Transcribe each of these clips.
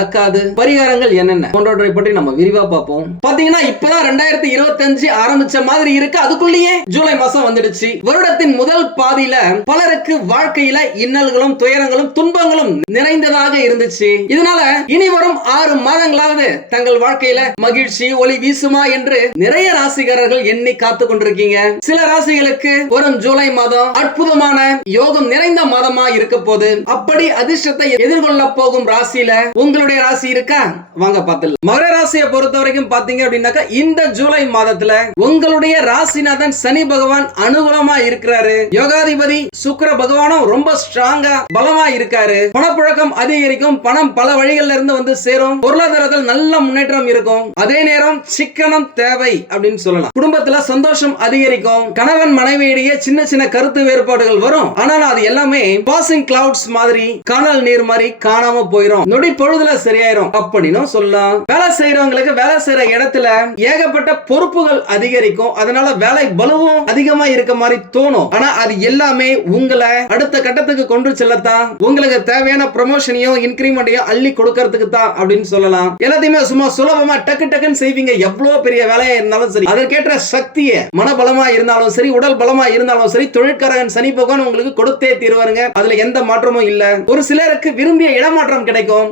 நடக்காது. பரிகாரங்கள் என்னென்ன? போன்றவற்றை பற்றி நம்ம விரிவா பார்ப்போம். பாத்தீங்கன்னா இப்பதான் ரெண்டாயிரத்தி இருபத்தஞ்சு ஆரம்பிச்ச மாதிரி இருக்கு. அதுக்குள்ளேயே ஜூலை மாசம் வந்துடுச்சு. வருடத்தின் முதல் பாதியில பலருக்கு வாழ்க்கையில இன்னல்களும் துயரங்களும் துன்பங்களும் நிறைந்ததாக இருந்துச்சு. இதனால இனி வரும் ஆறு மாதங்களாவது தங்கள் வாழ்க்கையில மகிழ்ச்சி ஒளி வீசுமா என்று நிறைய ராசிகாரர்கள் எண்ணி காத்து கொண்டிருக்கீங்க. சில ராசிகளுக்கு வரும் ஜூலை மாதம் அற்புதமான யோகம் நிறைந்த மாதமா இருக்க போது அப்படி அதிர்ஷ்டத்தை எதிர்கொள்ள போகும் ராசியில உங்களுடைய ராசி இருக்கா? வாங்க பார்த்துடலாம். மகர ராசியை பொறுத்த வரைக்கும் பாத்தீங்க அப்படின்னாக்கா இந்த ஜூலை மாதத்துல உங்களுடைய ராசிநாதன் சனி பகவான் அனுகூலமா இருக்கிறாரு. யோகாதிபதி சுக்கர பகவானும் ரொம்ப ஸ்ட்ராங்கா பலமா இருக்காரு. பணப்புழக்கம் அதிகரிக்கும். பணம் பல வழிகள்ல இருந்து வந்து சேரும். பொருளாதாரத்தில் நல்ல முன்னேற்றம் இருக்கும். அதே நேரம் சிக்கனம் தேவை அப்படின்னு சொல்லலாம். குடும்பத்துல சந்தோஷம் அதிகரிக்கும். கணவன் மனைவியிடையே சின்ன சின்ன கருத்து வேறுபாடுகள் வரும். ஆனால் அது எல்லாமே பாசிங் கிளவுட்ஸ் மாதிரி காணல் நீர் மாதிரி காணாம போயிடும் நொடி பொழுதுல சரியாயிரும். அப்படின்னும் சொல்லலாம் வேலை செய்யறவங்களுக்கு வேலை செய்யற இடத்துல ஏகப்பட்ட பொறுப்புகள் அதிகரிக்கும். அதனால வேலை பலுவும் அதிகமா இருக்க மாதிரி தோணும். ஆனா அது எல்லாமே உங்களை அடுத்த கட்டத்துக்கு கொண்டு செல்லத்தான். உங்களுக்கு தேவையான ப்ரமோஷனையும் இன்கிரிமெண்டையும் அள்ளி கொடுக்கறதுக்கு தான் அப்படின்னு சொல்லலாம். எல்லாத்தையுமே சும்மா சுலபமா டக்கு டக்குன்னு செய்வீங்க. எவ்வளவு பெரிய வேலையா இருந்தாலும் சரி. அதற்கேற்ற சக்தியை மனபலமா இருந்தாலும் சரி உடல் பலமா இருந்தாலும் சரி தொழிற்காரன் சனி பகவான் உங்களுக்கு கொடுத்தே தீருவாருங்க. அதுல எந்த மாற்றமும் இல்ல. ஒரு சிலருக்கு விரும்பிய இடமாற்றம் கிடைக்கும்.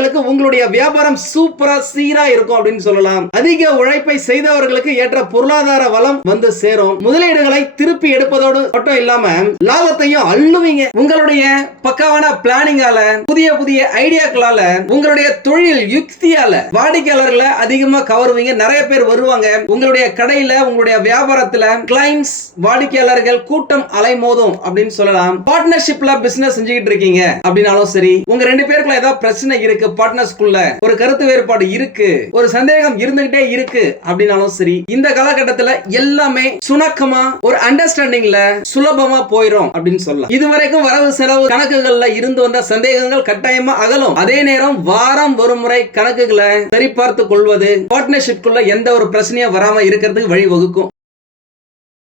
வியாபாரிகளுக்கு உங்களுடைய வியாபாரம் சூப்பரா சீரா இருக்கும் அப்படின்னு சொல்லலாம். அதிக உழைப்பை செய்தவர்களுக்கு ஏற்ற பொருளாதார வளம் வந்து சேரும். முதலீடுகளை திருப்பி எடுப்பதோடு மட்டும் இல்லாம லாபத்தையும் அள்ளுவீங்க. உங்களுடைய பக்காவான பிளானிங்கால புதிய புதிய ஐடியாக்களால உங்களுடைய தொழில் யுக்தியால வாடிக்கையாளர்களை அதிகமா கவருவீங்க. நிறைய பேர் வருவாங்க. உங்களுடைய கடையில உங்களுடைய வியாபாரத்துல கிளைண்ட்ஸ் வாடிக்கையாளர்கள் கூட்டம் அலைமோதும் அப்படின்னு சொல்லலாம். பார்ட்னர்ஷிப்ல பிசினஸ் செஞ்சுக்கிட்டு இருக்கீங்க அப்படின்னாலும் சரி உங்க ரெண்டு பேருக்குள்ள ஏதாவது பிரச்சனை இருக்கு பார்ட்னர்ஸ்குள்ள ஒரு கருத்து வேறுபாடு இருக்கு ஒரு சந்தேகம் இருந்துகிட்டே இருக்கு அப்படின்னாலும் சரி இந்த காலகட்டத்துல எல்லாமே சுணக்கமா ஒரு அண்டர்ஸ்டாண்டிங்ல சுலபமா போயிடும் அப்படின்னு சொல்லலாம். இதுவரைக்கும் வரவு செலவு கணக்குகள்ல இருந்து வந்த சந்தேகங்கள் கட்டாயமா அகலும். அதே நேரம் வாரம் ஒரு முறை கணக்குகளை சரிபார்த்து கொள்வது பார்ட்னர்ஷிப்குள்ள எந்த ஒரு பிரச்சனையும் வராம இருக்கிறதுக்கு வழிவகுக்கும்.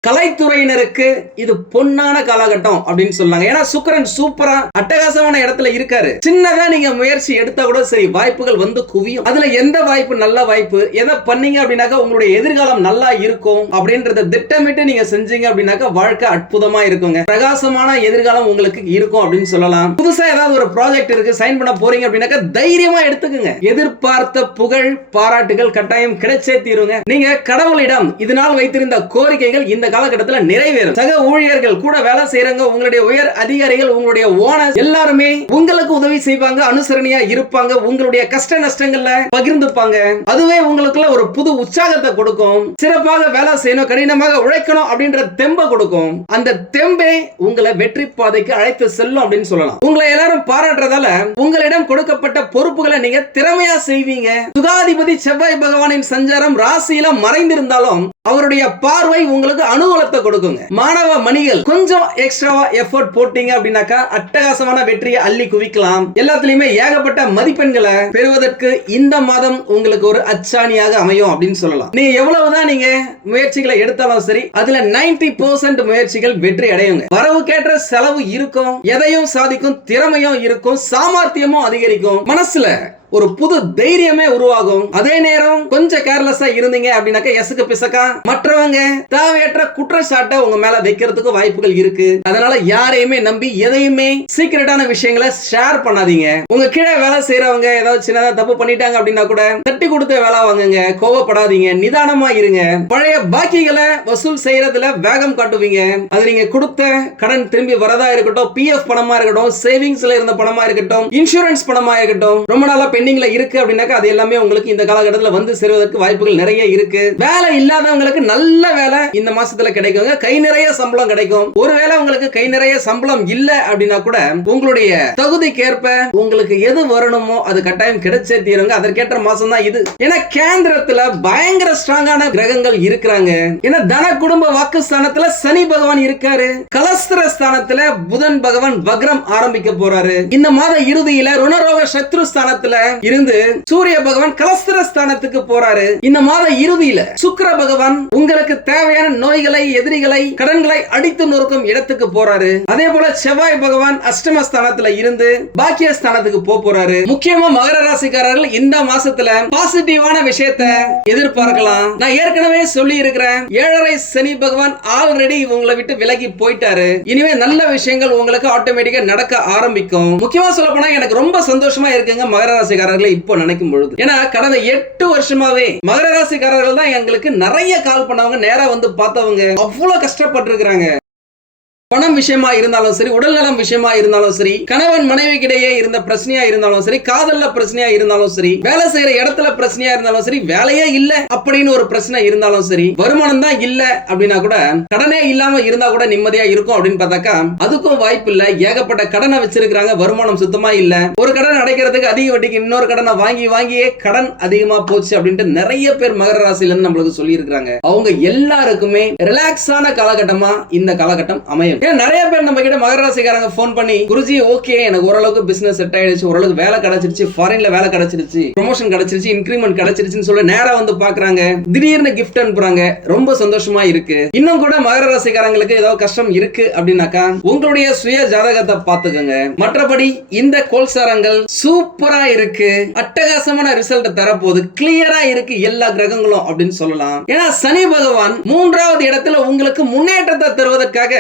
கலைத்துறையினருக்கு இது பொன்னான காலகட்டம் அப்படின்னு சொல்லாங்க. ஏன்னா சுக்கரன் சூப்பரா அட்டகாசமான இடத்துல இருக்காரு. சின்னதா நீங்க முயற்சி எடுத்தா கூட சரி வாய்ப்புகள் வந்து குவியும். அதுல எந்த வாய்ப்பு நல்ல வாய்ப்பு எதை பண்ணீங்க அப்படின்னாக்கா உங்களுடைய எதிர்காலம் நல்லா இருக்கும் அப்படின்றத திட்டமிட்டு நீங்க செஞ்சீங்க அப்படின்னாக்கா வாழ்க்கை அற்புதமா இருக்குங்க. பிரகாசமான எதிர்காலம் உங்களுக்கு இருக்கும் அப்படின்னு சொல்லலாம். புதுசா ஏதாவது ஒரு ப்ராஜெக்ட் இருக்கு சைன் பண்ண போறீங்க அப்படின்னாக்கா தைரியமா எடுத்துக்கோங்க. எதிர்பார்த்த புகழ் பாராட்டுகள் கட்டாயம் கிடைச்சே தீருங்க. நீங்க கடவுளிடம் இதனால் வைத்திருந்த கோரிக்கைகள் இந்த காலகட்டத்தில் நிறைவேறும். சக ஊழியர்கள் கூட வேலை செய்யறவங்க உங்களுடைய உயர் அதிகாரிகள் உங்களுடைய ஓனர் எல்லாருமே உங்களுக்கு உதவி செய்வாங்க அனுசரணையா இருப்பாங்க உங்களுடைய கஷ்ட நஷ்டங்கள்ல பகிர்ந்துப்பாங்க. அதுவே உங்களுக்குள்ள ஒரு புது உற்சாகத்தை கொடுக்கும். சிறப்பாக வேலை செய்யணும் கடினமாக உழைக்கணும் அப்படின்ற தெம்ப கொடுக்கும். அந்த தெம்பே உங்களை வெற்றி பாதைக்கு அழைத்து செல்லும் அப்படின்னு சொல்லலாம். உங்களை எல்லாரும் பாராட்டுறதால உங்களிடம் கொடுக்கப்பட்ட பொறுப்புகளை நீங்க திறமையா செய்வீங்க. சுகாதிபதி செவ்வாய் பகவானின் சஞ்சாரம் ராசியில மறைந்திருந்தாலும் அவருடைய பார்வை உங்களுக்கு அனுகூலத்தை கொடுக்குங்க. மாணவ மணிகள் கொஞ்சம் எக்ஸ்ட்ராவா எஃபோர்ட் போட்டீங்க அப்படின்னாக்கா அட்டகாசமான வெற்றியை அள்ளி குவிக்கலாம். எல்லாத்துலயுமே ஏகப்பட்ட மதிப்பெண்களை பெறுவதற்கு இந்த மாதம் உங்களுக்கு ஒரு அச்சாணியாக அமையும் அப்படின்னு சொல்லலாம். நீங்க எவ்வளவுதான் நீங்க முயற்சிகளை எடுத்தாலும் சரி அதுல 90% முயற்சிகள் வெற்றி அடையுங்க. வரவுக்கேற்ற செலவு இருக்கும் எதையும் சாதிக்கும் திறமையும் இருக்கும் சாமர்த்தியமும் அதிகரிக்கும். மனசுல ஒரு புது தைரியமே உருவாகும். அதே நேரம் கொஞ்சம் கேர்லெஸ்ஸா இருந்தீங்க அப்படின்னாக்க எசுக்கு பிசக்கா மற்றவங்க தேவையற்ற குற்றச்சாட்டை உங்க மேல வைக்கிறதுக்கு வாய்ப்புகள் இருக்கு. அதனால யாரையுமே நம்பி எதையுமே சீக்கிரட்டான விஷயங்களை ஷேர் பண்ணாதீங்க. உங்க கீழே வேலை செய்யறவங்க ஏதாவது சின்னதா தப்பு பண்ணிட்டாங்க அப்படின்னா கூட தட்டி கொடுத்த வேலை வாங்குங்க. கோவப்படாதீங்க. நிதானமா இருங்க. பழைய பாக்கிகளை வசூல் செய்யறதுல வேகம் காட்டுவீங்க. அது நீங்க கொடுத்த கடன் திரும்பி வரதா இருக்கட்டும் பிஎஃப் பணமா இருக்கட்டும் சேவிங்ஸ்ல இருந்த பணமா இருக்கட்டும் இன்சூரன்ஸ் பணமா இருக்கட்டும். ரொம்ப நாளா பெண்டிங்ல இருக்கு அப்படின்னாக்கா அது எல்லாமே உங்களுக்கு இந்த காலகட்டத்தில் வந்து சேருவதற்கு வாய்ப்புகள் நிறைய இருக்கு. வேலை இல்லாதவங்களுக்கு நல்ல வேலை இந்த மாசத்துல கிடைக்குங்க. கை நிறைய சம்பளம் கிடைக்கும். ஒருவேளை உங்களுக்கு கை நிறைய சம்பளம் இல்ல அப்படின்னா கூட உங்களுடைய தகுதிக்கேற்ப உங்களுக்கு எது வரணுமோ அது கட்டாயம் கிடைச்சே தீருங்க. அதற்கேற்ற மாசம் தான் இது. ஏன்னா கேந்திரத்துல பயங்கர ஸ்ட்ராங்கான கிரகங்கள் இருக்கிறாங்க. ஏன்னா தன குடும்ப வாக்கு ஸ்தானத்துல சனி பகவான் இருக்காரு. கலஸ்திர ஸ்தானத்துல புதன் பகவான் வக்ரம் ஆரம்பிக்க போறாரு. இந்த மாத இறுதியில ருணரோக சத்ரு ஸ்தானத்துல இருந்து சூரிய பகவான் கலஸ்திர ஸ்தானத்துக்கு போறாரு. இந்த மாத இறுதியில சுக்கர பகவான் உங்களுக்கு தேவையான நோய்களை எதிரிகளை கடன்களை அடித்து நொறுக்கும் இடத்துக்கு போறாரு. அதே போல செவ்வாய் பகவான் அஷ்டமஸ்தானத்துல இருந்து பாக்கிய ஸ்தானத்துக்கு போக போறாரு. முக்கியமா மகர ராசிக்காரர்கள் இந்த மாசத்துல பாசிட்டிவான விஷயத்தை எதிர்பார்க்கலாம். நான் ஏற்கனவே சொல்லி இருக்கிறேன் ஏழரை சனி பகவான் ஆல்ரெடி உங்களை விட்டு விலகி போயிட்டாரு. இனிமே நல்ல விஷயங்கள் உங்களுக்கு ஆட்டோமேட்டிக்கா நடக்க ஆரம்பிக்கும். முக்கியமா சொல்ல போனா எனக்கு ரொம்ப சந்தோஷமா இருக்குங்க மகர ராசிக்காரர்களை இப்போ நினைக்கும் பொழுது. ஏன்னா கடந்த எட்டு வருஷமாவே மகர ராசிக்காரர்கள் தான் எங்களுக்கு நிறைய கால் பண்ணவங்க நேரா வந்து பார்த்தவங்க. அவ்வளவு கஷ்டப்பட்டு இருக்கிறாங்க பணம் விஷயமா இருந்தாலும் சரி உடல்நலம் விஷயமா இருந்தாலும் சரி கணவன் மனைவிக்கிடையே இருந்த பிரச்சனையா இருந்தாலும் சரி காதல்ல பிரச்சனையா இருந்தாலும் சரி வேலை செய்யற இடத்துல பிரச்சனையா இருந்தாலும் சரி வேலையே இல்ல அப்படின்னு ஒரு பிரச்சனை இருந்தாலும் சரி வருமானம் தான் இல்ல அப்படின்னா கூட கடனே இல்லாம இருந்தா கூட நிம்மதியா இருக்கும் அப்படின்னு பார்த்தாக்கா அதுக்கும் வாய்ப்பு இல்ல. ஏகப்பட்ட கடனை வச்சிருக்காங்க வருமானம் சுத்தமா இல்ல. ஒரு கடன் அடைக்கிறதுக்கு அதிக வட்டிக்கு இன்னொரு கடனை வாங்கி வாங்கியே கடன் அதிகமா போச்சு அப்படின்ட்டு நிறைய பேர் மகர ராசியில இருந்து நம்மளுக்கு சொல்லி அவங்க எல்லாருக்குமே ரிலாக்ஸான காலகட்டமா இந்த காலகட்டம் அமையும். ஏன்னா நிறைய பேர் நம்ம கிட்ட மகர ராசிக்காரங்க ஃபோன் பண்ணி குருஜி ஓகே எனக்கு ஓரளவுக்கு பிசினஸ் செட் ஆயிடுச்சு ஓரளவுக்கு வேலை கிடைச்சிருச்சு ஃபாரின்ல வேலை கிடைச்சிருச்சு ப்ரொமோஷன் கிடைச்சிருச்சு இன்க்ரிமெண்ட் கிடைச்சிருச்சுன்னு சொல்ல நேரா வந்து பாக்குறாங்க. திடீர்னு கிஃப்ட் அனுப்புறாங்க. ரொம்ப சந்தோஷமா இருக்கு. இன்னும் கூட மகர ராசிக்காரங்களுக்கு ஏதாவது கஷ்டம் இருக்கு அப்படின்னாக்கா உங்களுடைய சுய ஜாதகத்தை பாத்துக்கோங்க மற்றபடி இந்த கோல்சாரங்கள் சூப்பரா இருக்கு. அட்டகாசமான ரிசல்ட் தரப்போகுது. கிளியரா இருக்கு எல்லா கிரகங்களும் அப்படின்னு சொல்லலாம். ஏன்னா சனி பகவான் மூன்றாவது இடத்துல உங்களுக்கு முன்னேற்றத்தை தருவதற்காக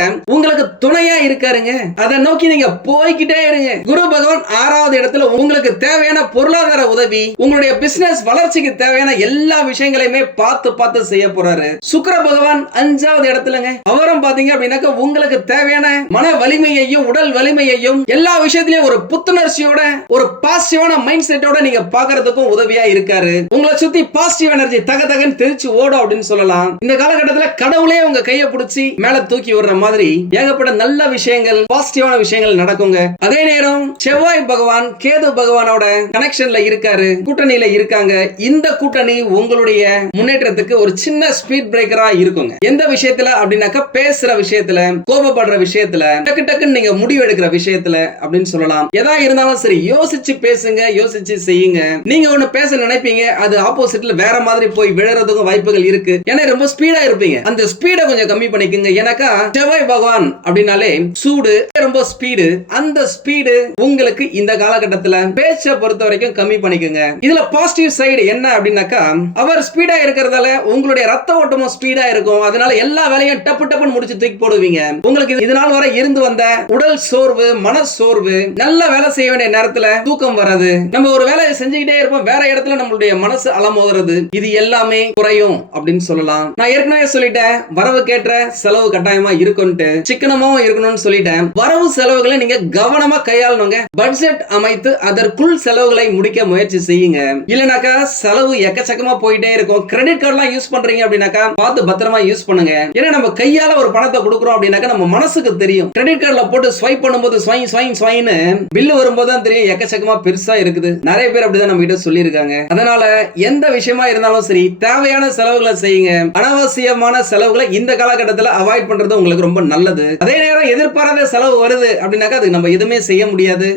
உங்களுக்கு துணையா இருக்காருங்க. அதை நோக்கி நீங்க போய்கிட்டே இருங்க. குரு பகவான் ஆறாவது இடத்துல உங்களுக்கு தேவையான பொருளாதார உதவி உங்களுடைய பிசினஸ் வளர்ச்சிக்கு தேவையான எல்லா விஷயங்களையுமே பார்த்து பார்த்து செய்ய போறாரு. சுக்கர பகவான் அஞ்சாவது இடத்துலங்க. அவரும் பாத்தீங்க அப்படின்னாக்க உங்களுக்கு தேவையான மன வலிமையையும் உடல் வலிமையையும் எல்லா விஷயத்திலயும் ஒரு புத்துணர்ச்சியோட ஒரு பாசிட்டிவான மைண்ட் செட்டோட நீங்க பாக்குறதுக்கும் உதவியா இருக்காரு. உங்களை சுத்தி பாசிட்டிவ் எனர்ஜி தக தகன்னு தெரிச்சு ஓடும் அப்படின்னு சொல்லலாம். இந்த காலகட்டத்துல கடவுளே உங்க கையை பிடிச்சி மேல தூக்கி விடுற மாதிரி ஏகப்பட்ட நல்ல விஷயங்கள் பாசிட்டிவான விஷயங்கள் நடக்குங்க. அதே நேரம் செவ்வாய் பகவான் கேது பகவானோட கனெக்ஷன்ல இருக்காரு கூட்டணியில இருக்காங்க. இந்த கூட்டணி உங்களுடைய முன்னேற்றத்துக்கு ஒரு சின்ன ஸ்பீட் பிரேக்கரா இருக்குங்க. எந்த விஷயத்துல? அப்படின்னாக்கா பேசுற விஷயத்துல கோபப்படுற விஷயத்துல டக்கு டக்குன்னு நீங்க முடிவு எடுக்கிற விஷயத்துல அப்படின்னு சொல்லலாம். எதா இருந்தாலும் சரி யோசிச்சு பேசுங்க யோசிச்சு செய்யுங்க. நீங்க ஒண்ணு பேச நினைப்பீங்க அது ஆப்போசிட்ல வேற மாதிரி போய் விழறதுக்கும் வாய்ப்புகள் இருக்கு. ஏன்னா ரொம்ப ஸ்பீடா இருப்பீங்க. அந்த ஸ்பீடை கொஞ்சம் கம்மி பண்ணிக்கோங்க. ஏன்னாக்கா செவ்வாய் பகவான் அப்படின்னாலே சூடு ரொம்ப ஸ்பீடு அந்த ஸ்பீடு உங்களுக்கு இந்த காலகட்டத்துல பேச்சை பொறுத்த வரைக்கும் கம்மி பண்ணிக்கோங்க. இதுல பாசிட்டிவ் சைடு என்ன அப்படின்னாக்கா அவர் ஸ்பீடா இருக்கிறதால உங்களுடைய ரத்த ஓட்டமும் ஸ்பீடா இருக்கும். அதனால எல்லா வேலையும் டப்பு டப்புன்னு முடிச்சு தூக்கி போடுவீங்க. உங்களுக்கு இது நாள் வரை இருந்து வந்த உடல் சோர்வு மன சோர்வு நல்ல வேலை செய்ய வேண்டிய நேரத்துல தூக்கம் வராது. நம்ம ஒரு வேலையை செஞ்சுக்கிட்டே இருப்போம். வேற இடத்துல நம்மளுடைய மனசு அலமோதுறது. இது எல்லாமே குறையும் அப்படின்னு சொல்லலாம். நான் ஏற்கனவே சொல்லிட்டேன். வரவு கேட்ட செலவு கட்டாயமா இருக்கும்ட்டு சிக்கனமாவும் இருக்கணும்னு சொல்லிட்டேன். வரவு செலவுகளை நீங்க கவனமா கையாளணுங்க. பட்ஜெட் அமைத்து அதற்குள் செலவுகளை முடிக்க முயற்சி செய்யுங்க. இல்லனாக்கா செலவு எக்கச்சக்கமா போயிட்டே இருக்கும். கிரெடிட் கார்டுலாம் யூஸ் பண்றீங்க அப்படின்னாக்கா பார்த்து பத்திரமா யூஸ் பண்ணுங்க. ஏன்னா நம்ம கையால ஒரு பணத்தை கொடுக்குறோம் அப்படின்னாக்கா நம்ம மனசுக்கு தெரியும். கிரெடிட் கார்டுல போட்டு ஸ்வைப் பண்ணும்போது ஸ்வைன் ஸ்வைன் ஸ்வைன்னு பில்லு வரும்போது தான் தெரியும். எக்கச்சக்கமா பெருசா இருக்குது. நிறைய பேர் அப்படிதான் நம்ம கிட்ட சொல்லியிருக்காங்க. அதனால எந்த விஷயமா இருந்தாலும் சரி தேவையான செலவுகளை செய்யுங்க. அனாவசியமான செலவுகளை இந்த காலகட்டத்தில் அவாய்ட் பண்றது உங்களுக்கு ரொம்ப நல்லது. அதே நேரம் எதிர்பாராத செலவு வருது அப்படின்னாக்கா அதுக்கு நம்ம எதுவுமே செய்ய முடியாது.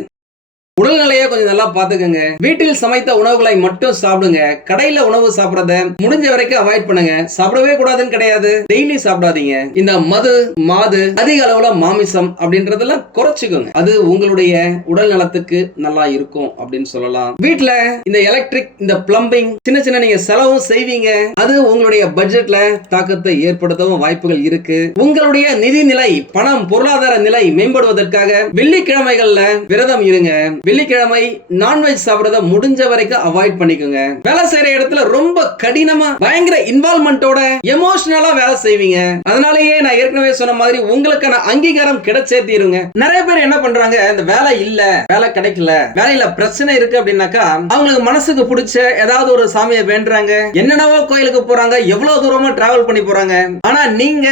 உடல்நிலையை கொஞ்சம் நல்லா பாத்துக்கோங்க வீட்டில் சமைத்த உணவுகளை மட்டும் சாப்பிடுங்க. கடையில உணவு சாப்பிடறத முடிஞ்ச வரைக்கும் அவாய்ட் பண்ணுங்க. சாப்பிடவே கூடாதுன்னு கிடையாது. டெய்லி சாப்பிடாதீங்க. இந்த மது மாது அதிக அளவுல மாமிசம் அப்படின்றதெல்லாம் குறைச்சுக்கோங்க. அது உங்களுடைய உடல் நலத்துக்கு நல்லா இருக்கும் அப்படின்னு சொல்லலாம். வீட்டுல இந்த எலக்ட்ரிக் இந்த பிளம்பிங் சின்ன சின்ன நீங்க செலவும் செய்வீங்க. அது உங்களுடைய பட்ஜெட்ல தாக்கத்தை ஏற்படுத்தவும் வாய்ப்புகள் இருக்கு. உங்களுடைய நிதி நிலை பணம் பொருளாதார நிலை மேம்படுவதற்காக வெள்ளிக்கிழமைகள்ல விரதம் இருங்க. வெள்ளிக்கிழமை நான்வெஜ் சாப்பிடறத முடிஞ்ச வரைக்கும் அவாய்ட் பண்ணிக்கோங்க. வேலை செய்யற இடத்துல ரொம்ப கடினமா பயங்கர இன்வால்மெண்டோட எமோஷனலா வேலை செய்வீங்க. அதனாலயே நான் ஏற்கனவே சொன்ன மாதிரி உங்களுக்கான அங்கீகாரம் கிடைச்சே தீருங்க நிறைய பேர் என்ன பண்றாங்க இந்த வேலை இல்ல வேலை கிடைக்கல வேலையில பிரச்சனை இருக்கு அப்படின்னாக்கா அவங்களுக்கு மனசுக்கு பிடிச்ச ஏதாவது ஒரு சாமியை வேண்டுறாங்க. என்னென்னவோ கோயிலுக்கு போறாங்க எவ்வளவு தூரமா டிராவல் பண்ணி போறாங்க. ஆனா நீங்க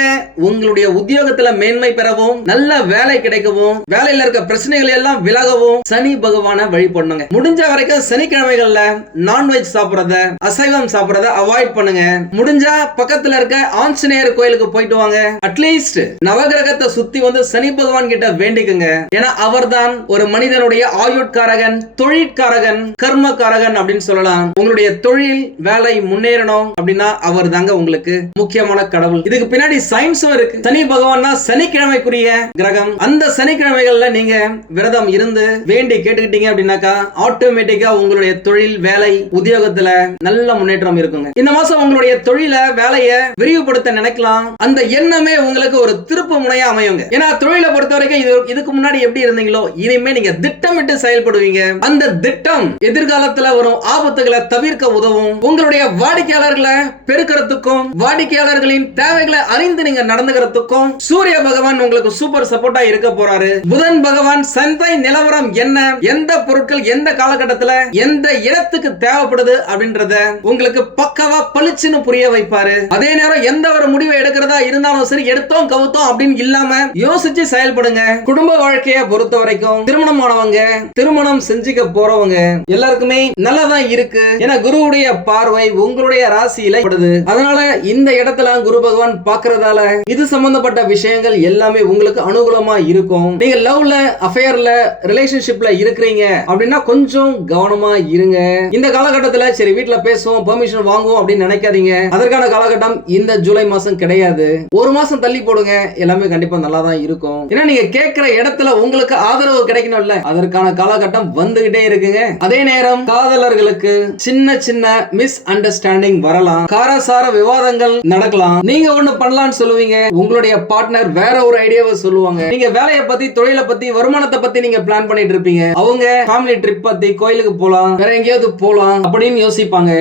உங்களுடைய உத்தியோகத்துல மேன்மை பெறவும் நல்ல வேலை கிடைக்கவும் வேலையில இருக்க பிரச்சனைகள் எல்லாம் விலகவும் சனி பகவானை வழிபடணுங்க முடிஞ்ச வரைக்கும் சனிக்கிழமைகள்ல நான்வெஜ் சாப்பிடறத அசைவம் சாப்பிடறத அவாய்ட் பண்ணுங்க. முடிஞ்சா பக்கத்துல இருக்க ஆஞ்சநேயர் கோயிலுக்கு போயிட்டு வாங்க. அட்லீஸ்ட் நவகிரகத்தை சுத்தி வந்து சனி பகவான் கிட்ட வேண்டிக்குங்க. ஏன்னா அவர்தான் ஒரு மனிதனுடைய ஆயுட்காரகன் தொழிற்காரகன் கர்மக்காரகன் அப்படின்னு சொல்லலாம். உங்களுடைய தொழில் வேலை முன்னேறணும் அப்படின்னா அவர் தாங்க உங்களுக்கு முக்கியமான கடவுள். இதுக்கு பின்னாடி சயின்ஸும் இருக்கு. சனி பகவான்னா சனிக்கிழமைக்குரிய கிரகம். அந்த சனிக்கிழமைகள்ல நீங்க விரதம் இருந்து வேண்டி கேட்டுக்கிட்டீங்க அப்படின்னாக்கா ஆட்டோமேட்டிக்கா உங்களுடைய தொழில் வேலை உத்தியோகத்துல நல்ல முன்னேற்றம் இருக்குங்க. இந்த மாசம் உங்களுடைய தொழிலை வேலையை விரிவுபடுத்த நினைக்கலாம். அந்த எண்ணமே உங்களுக்கு ஒரு திருப்பு முனையா அமையுங்க. ஏன்னா தொழிலை பொறுத்த வரைக்கும் இது இதுக்கு முன்னாடி எப்படி இருந்தீங்களோ இனிமே நீங்க திட்டமிட்டு செயல்படுவீங்க. அந்த திட்டம் எதிர்காலத்துல வரும் ஆபத்துகளை தவிர்க்க உதவும். உங்களுடைய வாடிக்கையாளர்களை பெருக்கிறதுக்கும் வாடிக்கையாளர்களின் தேவைகளை அறிந்து நீங்க நடந்துக்கிறதுக்கும் சூரிய பகவான் உங்களுக்கு சூப்பர் சப்போர்ட்டா இருக்க போறாரு. புதன் பகவான் சந்தை நிலவரம் என்ன? எந்த பொருட்கள் எந்த காலகட்டத்துல எந்த இடத்துக்கு தேவைப்படுது அப்படின்றத உங்களுக்கு பக்கவா பளிச்சுன்னு புரிய வைப்பாரு. அதே நேரம் எந்த ஒரு முடிவை எடுக்கிறதா இருந்தாலும் சரி எடுத்தோம் கவுத்தோம் அப்படின்னு இல்லாம யோசிச்சு செயல்படுங்க. குடும்ப வாழ்க்கைய பொறுத்த வரைக்கும் திருமணம் ஆனவங்க திருமணம் செஞ்சுக்க போறவங்க எல்லாருக்குமே நல்லதான் இருக்கு. ஏன்னா குருவுடைய பார்வை உங்களுடைய ராசியில படுது. அதனால இந்த இடத்துல குரு பகவான் பாக்குறதால இது சம்பந்தப்பட்ட விஷயங்கள் எல்லாமே உங்களுக்கு அனுகூலமா இருக்கும். நீங்க லவ்ல அஃபேர்ல ரிலேஷன்ஷிப்ல இருக்கிறீங்க அப்படின்னா கொஞ்சம் கவனமா இருங்க. இந்த காலகட்டத்துல சரி வீட்டில் பேசுவோம் பெர்மிஷன் வாங்குவோம் அப்படின்னு நினைக்காதீங்க. அதற்கான காலகட்டம் இந்த ஜூலை மாசம் கிடையாது. ஒரு மாசம் தள்ளி போடுங்க. எல்லாமே கண்டிப்பா நல்லா தான் இருக்கும். ஏன்னா நீங்க கேட்கிற இடத்துல உங்களுக்கு ஆதரவு கிடைக்கணும்ல. அதற்கான காலகட்டம் வந்துகிட்டே இருக்குங்க. அதே நேரம் காதலர்களுக்கு சின்ன சின்ன மிஸ் அண்டர்ஸ்டாண்டிங் வரலாம். காரசார விவாதங்கள் நடக்கலாம். நீங்க ஒண்ணு பண்ணலாம்னு சொல்லுவீங்க. உங்களுடைய பார்ட்னர் வேற ஒரு ஐடியாவை சொல்லுவாங்க. நீங்க வேலையை பத்தி தொழிலை பத்தி வருமானத்தை பத்தி நீங்க பிளான் பண்ணிட்டு இருப்பீங்க. அவங்க ஃபேமிலி ட்ரிப் பத்தி கோயிலுக்கு போலாம் வேற எங்கேயாவது போலாம் அப்படின்னு யோசிப்பாங்க.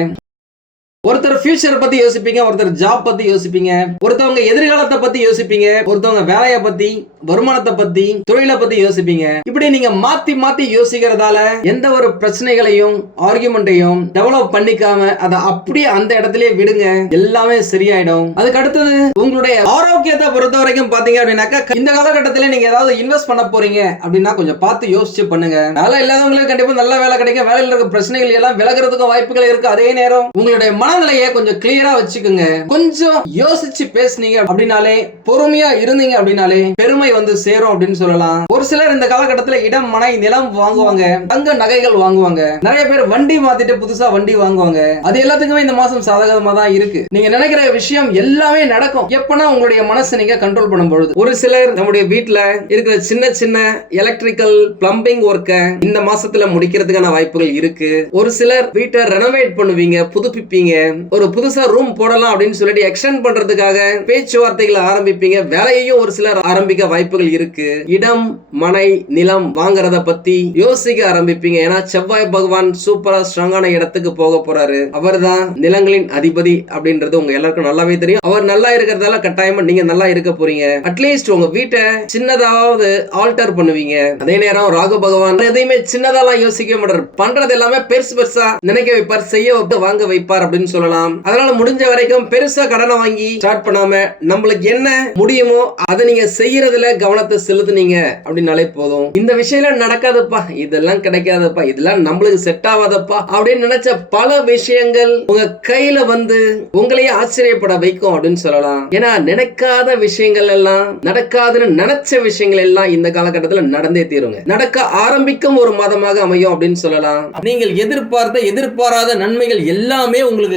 ஒருத்தர் ஃபியூச்சர் பத்தி யோசிப்பீங்க ஒருத்தர் ஜாப் பத்தி யோசிப்பீங்க ஒருத்தவங்க எதிர்காலத்தை பத்தி யோசிப்பீங்க ஒருத்தவங்க வேலையை பத்தி வருமானத்தை பத்தி தொழிலை பத்தி யோசிப்பீங்க. இப்படி நீங்க மாத்தி மாத்தி யோசிக்கிறதால எந்த ஒரு பிரச்சனைகளையும் ஆர்குமெண்ட்டையும் டெவலப் பண்ணிக்காம அதை அப்படியே அந்த இடத்துலயே விடுங்க. எல்லாமே சரியாயிடும். அதுக்கு அடுத்தது உங்களுடைய ஆரோக்கியத்தை பொறுத்த வரைக்கும் பாத்தீங்க அப்படின்னாக்கா இந்த காலகட்டத்தில் நீங்க ஏதாவது இன்வெஸ்ட் பண்ண போறீங்க அப்படின்னா கொஞ்சம் பார்த்து யோசிச்சு பண்ணுங்க. வேலை இல்லாதவங்களுக்கு கண்டிப்பா நல்ல வேலை கிடைக்கும். வேலையில் இருக்க பிரச்சனைகள் எல்லாம் விலகிறதுக்கும் வாய்ப்புகள் இருக்கு. அதே நேரம் உங்களுடைய மன மனநிலையை கொஞ்சம் கிளியரா வச்சுக்கோங்க. கொஞ்சம் யோசிச்சு பேசுனீங்க அப்படின்னாலே பொறுமையா இருந்தீங்க அப்படின்னாலே பெருமை வந்து சேரும் அப்படின்னு சொல்லலாம். ஒரு சிலர் இந்த காலகட்டத்துல இடம் மனை நிலம் வாங்குவாங்க. தங்க நகைகள் வாங்குவாங்க. நிறைய பேர் வண்டி மாத்திட்டு புதுசா வண்டி வாங்குவாங்க. அது எல்லாத்துக்குமே இந்த மாசம் சாதகமா தான் இருக்கு. நீங்க நினைக்கிற விஷயம் எல்லாமே நடக்கும். எப்பனா உங்களுடைய மனசை நீங்க கண்ட்ரோல் பண்ணும் பொழுது. ஒரு சிலர் நம்முடைய வீட்டுல இருக்கிற சின்ன சின்ன எலக்ட்ரிக்கல் பிளம்பிங் ஒர்க்கை இந்த மாசத்துல முடிக்கிறதுக்கான வாய்ப்புகள் இருக்கு. ஒரு சிலர் வீட்டை ரெனோவேட் பண்ணுவீங்க புதுப்பிப்பீங்க. ஒரு புதுசா ரூம் போடலாம் அப்படின்னு சொல்லிட்டு எக்ஸ்டெண்ட் பண்றதுக்காக பேச்சுவார்த்தைகளை ஆரம்பிப்பீங்க. வேலையையும் ஒரு சிலர் ஆரம்பிக்க வாய்ப்புகள் இருக்கு. இடம் மனை நிலம் வாங்குறத பத்தி யோசிக்க ஆரம்பிப்பீங்க. ஏன்னா செவ்வாய் பகவான் சூப்பரா ஸ்ட்ராங்கான இடத்துக்கு போக போறாரு. அவர்தான் நிலங்களின் அதிபதி அப்படின்றது உங்க எல்லாருக்கும் நல்லாவே தெரியும். அவர் நல்லா இருக்கிறதால கட்டாயமா நீங்க நல்லா இருக்க போறீங்க. அட்லீஸ்ட் உங்க வீட்டை சின்னதாவது ஆல்டர் பண்ணுவீங்க. அதே நேரம் ராகு பகவான் எதையுமே சின்னதாலாம் யோசிக்க மாட்டார். பண்றது எல்லாமே பெருசு பெருசா நினைக்க வைப்பார் செய்ய வைத்து வாங்க வைப்பார் அப்படின்னு அப்படின்னு சொல்லலாம். அதனால முடிஞ்ச வரைக்கும் பெருசா கடனை வாங்கி ஸ்டார்ட் பண்ணாம நம்மளுக்கு என்ன முடியுமோ அதை நீங்க செய்யறதுல கவனத்தை செலுத்துனீங்க அப்படின்னாலே போதும். இந்த விஷயம் நடக்காதுப்பா. இதெல்லாம் கிடைக்காதப்பா. இதெல்லாம் நம்மளுக்கு செட் ஆகாதப்பா அப்படின்னு நினைச்ச பல விஷயங்கள் உங்க கையில வந்து உங்களையே ஆச்சரியப்பட வைக்கும் அப்படின்னு சொல்லலாம். ஏன்னா நினைக்காத விஷயங்கள் எல்லாம் நடக்காதுன்னு நினைச்ச விஷயங்கள் எல்லாம் இந்த காலகட்டத்துல நடந்தே தீருங்க. நடக்க ஆரம்பிக்கும் ஒரு மாதமாக அமையும் அப்படின்னு சொல்லலாம். நீங்கள் எதிர்பார்த்த எதிர்பாராத நன்மைகள் எல்லாமே உங்களுக்கு